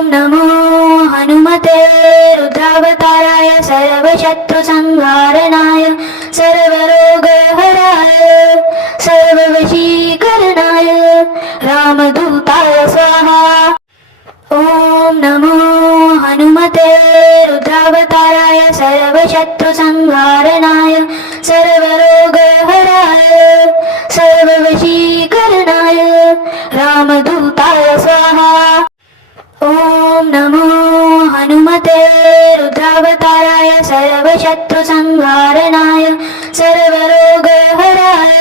नमो हनुमते रुद्रावताराय सर्वशत्रुसंहारणाय सर्वरोगहराय सर्ववशीकरणाय रामदूताय स्वाहा। नमो हनुमते रुद्रावताराय सर्वशत्रुसंहारणाय सर्वरोगहराय सर्ववशीकरणाय रामदूताय स्वाहा। नमो हनुमते रुद्रावताराय सर्वशत्रुसंहारणाय सर्वरोगहराय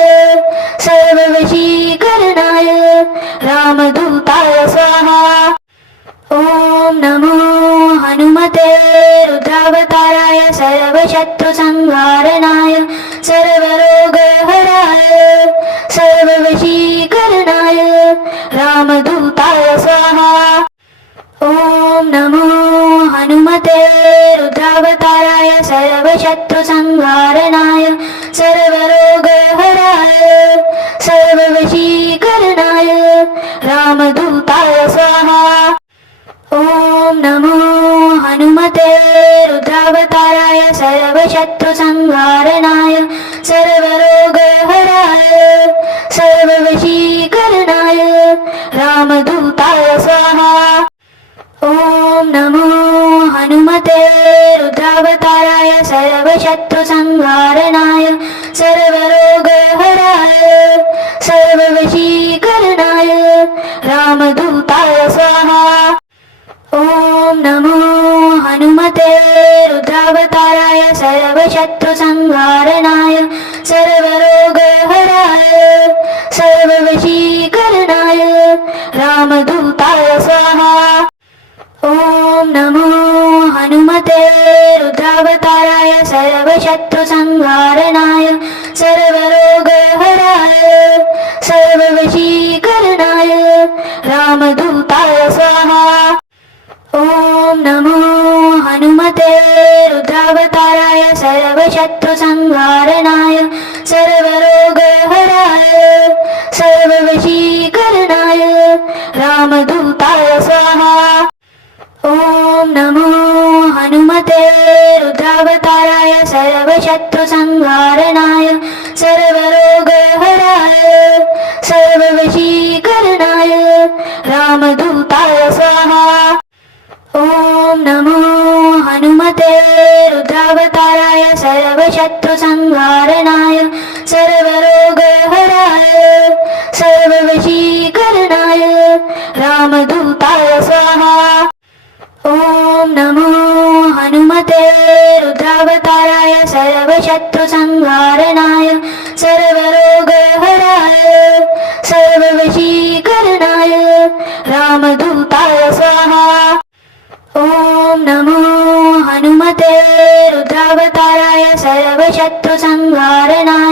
सर्ववशीकरणाय रामदूताय स्वाहा। नमो हनुमते रुद्रावताराय सर्वशत्रुसंहारणाय सर्वरोगहराय सर्ववशीकरणाय रामदूताय स्वाहा। नमो हनुमते रुद्रावताराय सर्वशत्रुसंहारणाय सर्वरोगहराय सर्ववशीकरणाय रामदूताय स्वाहा। नमो हनुमते रुद्रावताराय सर्वशत्रुसंहारणाय सर्वरोगहराय सर्ववशीकरणाय रामदूताय स्वाहा। नमो हनुमते रुद्रावताराय सर्वशत्रुसंहारणाय सर्वरोगहराय सर्ववशीकरणाय रामदूताय स्वाहा। नमो हनुमते रुद्रावताराय सर्वशत्रुसंहारणाय सर्वरोगहराय सर्ववशीकरणाय रामदूताय स्वाहा। नमो हनुमते रुद्रावताराय सर्वशत्रुसंहारणाय सर्वरोगहराय सर्ववशीकरणाय रामदूताय स्वाहा। नमो हनुमते रुद्रावताराय सर्वशत्रुसंहारणाय सर्वरोगहराय सर्ववशीकरणाय रामदूताय स्वाहा। नमो हनुमते रुद्रावताराय सर्वशत्रुसंहारणाय सर्वरोगहराय सर्ववशीकरणाय रामदूताय स्वाहा। नमो हनुमते रुद्रावताराय सर्वशत्रुसंहारणाय सर्वरोगहराय सर्ववशीकरणाय रामदूताय स्वाहा। नमो हनुमते रुद्रावताराय सर्वशत्रुसंहारणाय सर्वरोगहराय सर्ववशीकरणाय रामदूताय स्वाहा। नमो हनुमते रुद्रावताराय सर्वशत्रुसंहारणाय